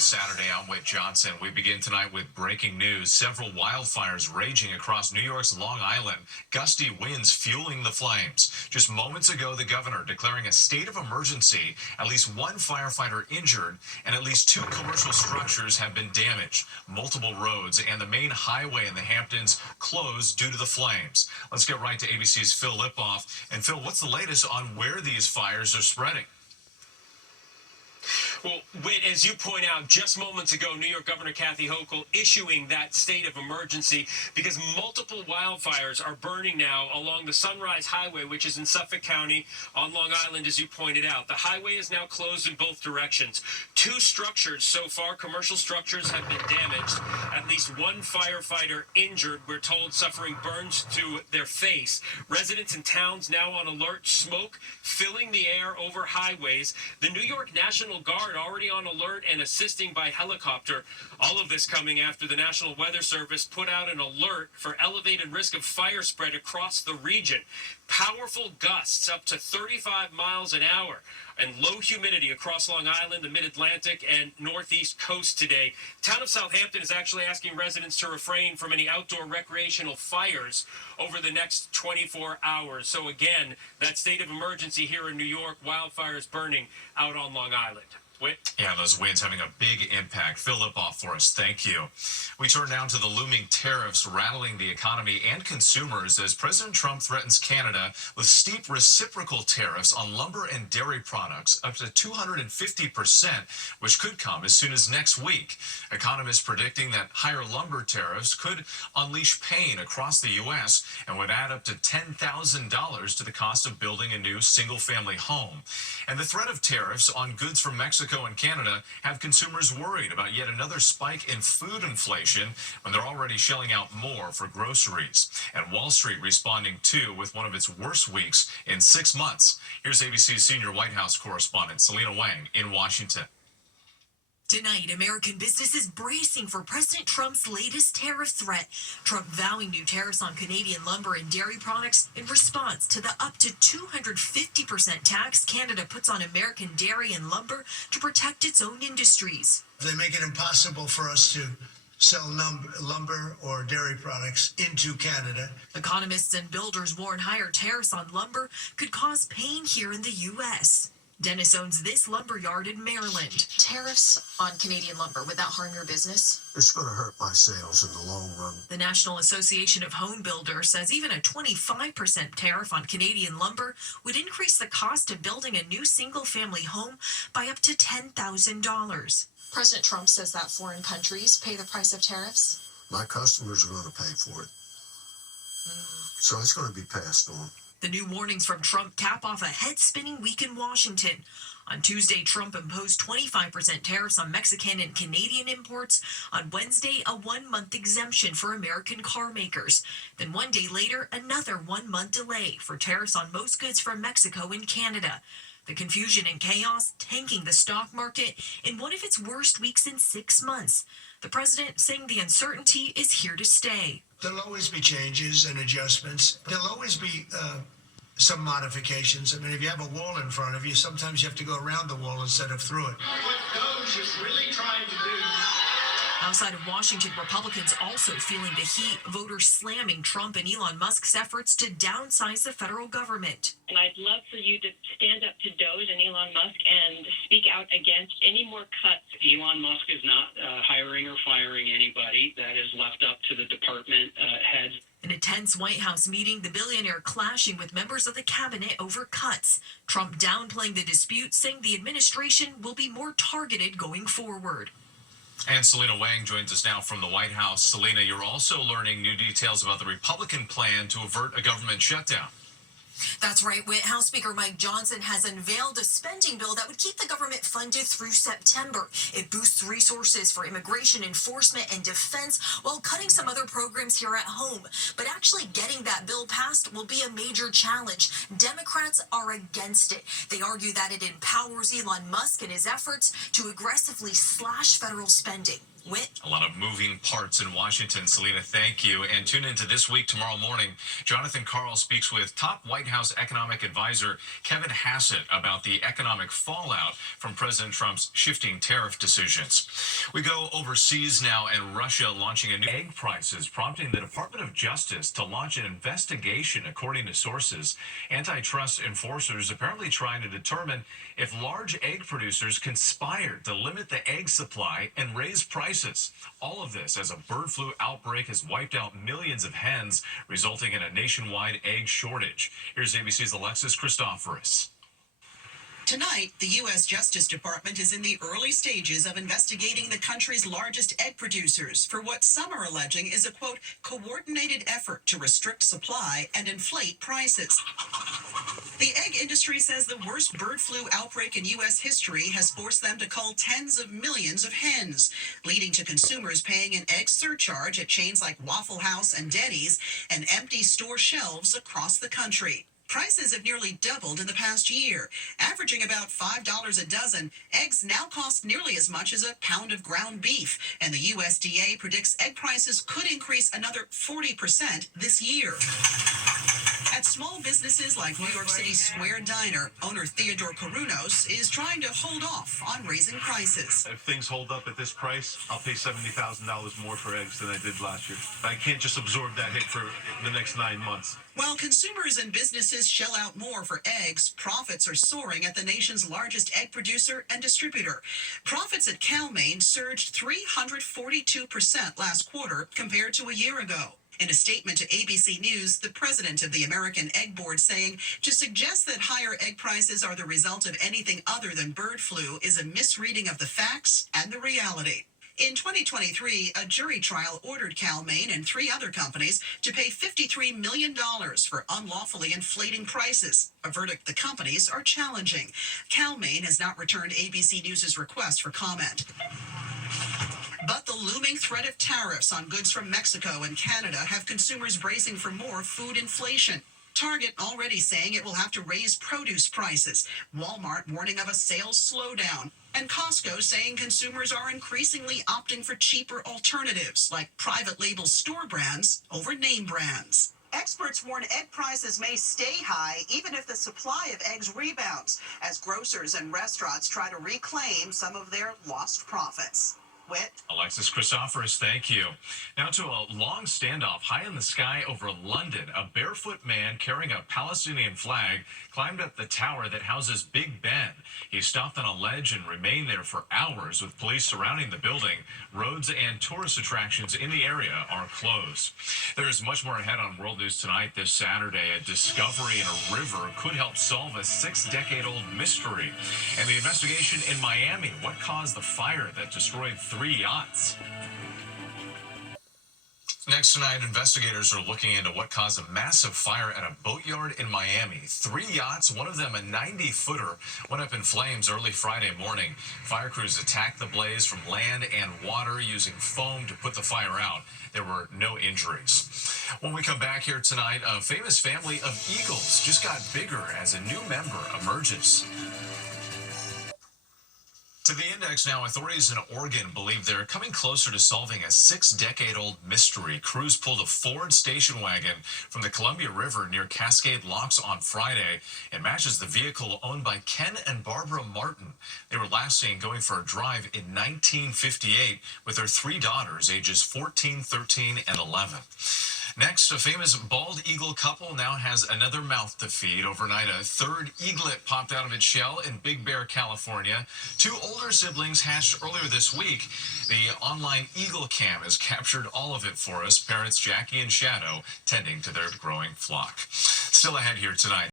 this Saturday. I'm Whit Johnson. We begin tonight with breaking news. Several wildfires raging across New York's Long Island. Gusty winds fueling the flames. Just moments ago, the governor declaring a state of emergency. At least one firefighter injured, and at least two commercial structures have been damaged. Multiple roads and the main highway in the Hamptons closed due to the flames. Let's get right to ABC's Phil Lipoff. And Phil, what's the latest on where these fires are spreading? Well, Whit, as you point out, just moments ago, New York Governor Kathy Hochul issuing that state of emergency because multiple wildfires are burning now along the Sunrise Highway, which is in Suffolk County on Long Island, as you pointed out. The highway is now closed in both directions. Two structures so far, commercial structures, have been damaged. At least one firefighter injured, we're told, suffering burns to their face. Residents in towns now on alert, smoke filling the air over highways. The New York National Guard already on alert and assisting by helicopter. All of this coming after the National Weather Service put out an alert for elevated risk of fire spread across the region. Powerful gusts up to 35 miles an hour and low humidity across Long Island, the Mid-Atlantic, and Northeast coast today. The town of Southampton is actually asking residents to refrain from any outdoor recreational fires over the next 24 hours. So again, that state of emergency here in New York, wildfires burning out on Long Island. Whit? Yeah, those winds having a big impact. Phil Lipoff for us. Thank you. We turn now to the looming tariffs rattling the economy and consumers as President Trump threatens Canada with steep reciprocal tariffs on lumber and dairy products up to 250%, which could come as soon as next week. Economists predicting that higher lumber tariffs could unleash pain across the U.S. and would add up to $10,000 to the cost of building a new single-family home. And the threat of tariffs on goods from Mexico and Canada have consumers worried about yet another spike in food inflation when they're already shelling out more for groceries. And Wall Street responding too with one of its worst weeks in 6 months. Here's ABC's senior White House correspondent Selena Wang in Washington. Tonight, American business is bracing for President Trump's latest tariff threat. Trump vowing new tariffs on Canadian lumber and dairy products in response to the up to 250% tax Canada puts on American dairy and lumber to protect its own industries. They make it impossible for us to sell lumber or dairy products into Canada. Economists and builders warn higher tariffs on lumber could cause pain here in the U.S. Dennis owns this lumber yard in Maryland. Tariffs on Canadian lumber, would that harm your business? It's going to hurt my sales in the long run. The National Association of Home Builders says even a 25% tariff on Canadian lumber would increase the cost of building a new single-family home by up to $10,000. President Trump says that foreign countries pay the price of tariffs. My customers are going to pay for it. So it's going to be passed on. The new warnings from Trump cap off a head-spinning week in Washington. On Tuesday, Trump imposed 25% tariffs on Mexican and Canadian imports. On Wednesday, a 1-month exemption for American car makers. Then one day later, another 1-month delay for tariffs on most goods from Mexico and Canada. The confusion and chaos tanking the stock market in one of its worst weeks in 6 months. The president saying the uncertainty is here to stay. There'll always be changes and adjustments. There'll always be some modifications. I mean, if you have a wall in front of you, sometimes you have to go around the wall instead of through it. What DOGE is really trying to do. Outside of Washington, Republicans also feeling the heat, voters slamming Trump and Elon Musk's efforts to downsize the federal government. And I'd love for you to stand up to DOGE and Elon Musk and speak out against any more cuts. Elon Musk is not hiring or firing anybody. That is left up to the department heads. In a tense White House meeting, the billionaire clashing with members of the cabinet over cuts. Trump downplaying the dispute, saying the administration will be more targeted going forward. And Selena Wang joins us now from the White House. Selena, you're also learning new details about the Republican plan to avert a government shutdown. That's right, Whit. House Speaker Mike Johnson has unveiled a spending bill that would keep the government funded through September. It boosts resources for immigration enforcement and defense while cutting some other programs here at home. But actually getting that bill passed will be a major challenge. Democrats are against it. They argue that it empowers Elon Musk in his efforts to aggressively slash federal spending. Whit? A lot of moving parts in Washington. Selena, thank you. And tune into This Week tomorrow morning. Jonathan Karl speaks with top White House economic advisor Kevin Hassett about the economic fallout from President Trump's shifting tariff decisions. We go overseas now, and Russia launching a new egg prices, prompting the Department of Justice to launch an investigation, according to sources. Antitrust enforcers apparently trying to determine if large egg producers conspired to limit the egg supply and raise prices. All of this as a bird flu outbreak has wiped out millions of hens, resulting in a nationwide egg shortage. Here's ABC's Alexis Christoforous. Tonight, the U.S. Justice Department is in the early stages of investigating the country's largest egg producers for what some are alleging is a, quote, coordinated effort to restrict supply and inflate prices. The egg industry says the worst bird flu outbreak in U.S. history has forced them to cull tens of millions of hens, leading to consumers paying an egg surcharge at chains like Waffle House and Denny's and empty store shelves across the country. Prices have nearly doubled in the past year. Averaging about $5 a dozen, eggs now cost nearly as much as a pound of ground beef, and the USDA predicts egg prices could increase another 40% this year. At small businesses like New York City's Square Diner, owner Theodore Karunos is trying to hold off on raising prices. If things hold up at this price, I'll pay $70,000 more for eggs than I did last year. I can't just absorb that hit for the next 9 months. While consumers and businesses shell out more for eggs, profits are soaring at the nation's largest egg producer and distributor. Profits at Cal-Maine surged 342% last quarter compared to a year ago. In a statement to ABC News, the president of the American Egg Board saying to suggest that higher egg prices are the result of anything other than bird flu is a misreading of the facts and the reality. In 2023, a jury trial ordered Cal-Maine and 3 other companies to pay $53 million for unlawfully inflating prices, a verdict the companies are challenging. Cal-Maine has not returned ABC News' request for comment. But the looming threat of tariffs on goods from Mexico and Canada have consumers bracing for more food inflation. Target already saying it will have to raise produce prices, Walmart warning of a sales slowdown, and Costco saying consumers are increasingly opting for cheaper alternatives like private label store brands over name brands. Experts warn egg prices may stay high even if the supply of eggs rebounds, as grocers and restaurants try to reclaim some of their lost profits. Whit? Alexis Christoforous, thank you. Now to a long standoff high in the sky over London. A barefoot man carrying a Palestinian flag climbed up the tower that houses Big Ben. He stopped on a ledge and remained there for hours with police surrounding the building. Roads and tourist attractions in the area are closed. There is much more ahead on World News Tonight this Saturday. A discovery in a river could help solve a 6-decade-old mystery. And the investigation in Miami. What caused the fire that destroyed 3 yachts? Next tonight, investigators are looking into what caused a massive fire at a boatyard in Miami. 3 yachts, one of them a 90-footer, went up in flames early Friday morning. Fire crews attacked the blaze from land and water using foam to put the fire out. There were no injuries. When we come back here tonight, a famous family of eagles just got bigger as a new member emerges. To the index now, authorities in Oregon believe they're coming closer to solving a 6-decade-old mystery. Crews pulled a Ford station wagon from the Columbia River near Cascade Locks on Friday. It matches the vehicle owned by Ken and Barbara Martin. They were last seen going for a drive in 1958 with their 3 daughters, ages 14, 13, and 11. Next, a famous bald eagle couple now has another mouth to feed. Overnight, a 3rd eaglet popped out of its shell in Big Bear, California. 2 older siblings hatched earlier this week. The online Eagle Cam has captured all of it for us. Parents Jackie and Shadow tending to their growing flock. Still ahead here tonight.